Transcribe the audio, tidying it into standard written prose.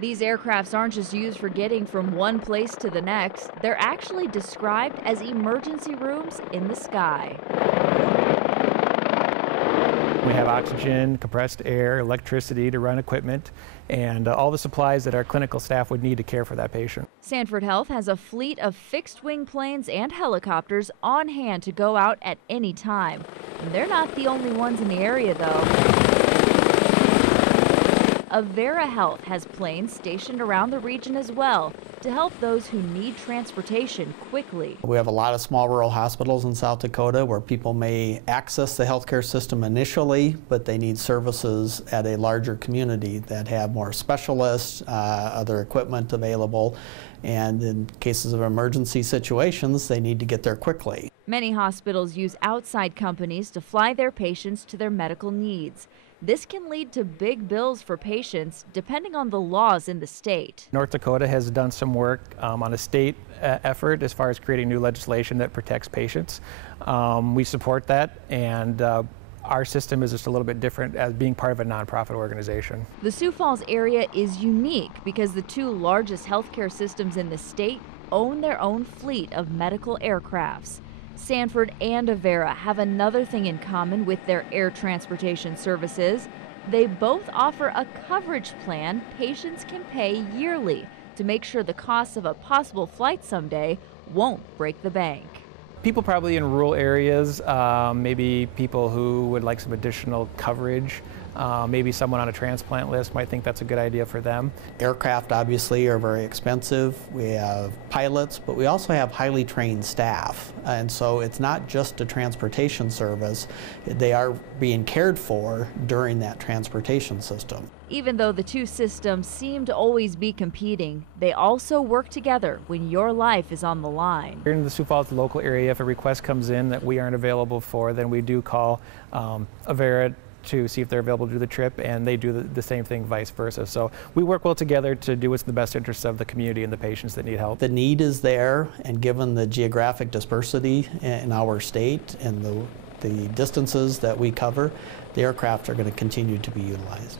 These aircrafts aren't just used for getting from one place to the next, they're actually described as emergency rooms in the sky. We have oxygen, compressed air, electricity to run equipment, and all the supplies that our clinical staff would need to care for that patient. Sanford Health has a fleet of fixed-wing planes and helicopters on hand to go out at any time. And they're not the only ones in the area, though. Avera Health has planes stationed around the region as well to help those who need transportation quickly. We have a lot of small rural hospitals in South Dakota where people may access the healthcare system initially, but they need services at a larger community that have more specialists, other equipment available, and in cases of emergency situations, they need to get there quickly. Many hospitals use outside companies to fly their patients to their medical needs. This can lead to big bills for patients, depending on the laws in the state. North Dakota has done some work on a state effort as far as creating new legislation that protects patients. We support that, and our system is just a little bit different as being part of a nonprofit organization. The Sioux Falls area is unique because the two largest healthcare systems in the state own their own fleet of medical aircrafts. Sanford and Avera have another thing in common with their air transportation services. They both offer a coverage plan patients can pay yearly to make sure the cost of a possible flight someday won't break the bank. People probably in rural areas, maybe people who would like some additional coverage, maybe someone on a transplant list might think that's a good idea for them. Aircraft obviously are very expensive. We have pilots, but we also have highly trained staff. And so it's not just a transportation service. They are being cared for during that transportation system. Even though the two systems seem to always be competing, they also work together when your life is on the line. Here in the Sioux Falls local area, if a request comes in that we aren't available for, then we do call Avera to see if they're available to do the trip, and they do the same thing vice versa. So we work well together to do what's in the best interest of the community and the patients that need help. The need is there, and given the geographic dispersity in our state and the distances that we cover, the aircraft are going to continue to be utilized.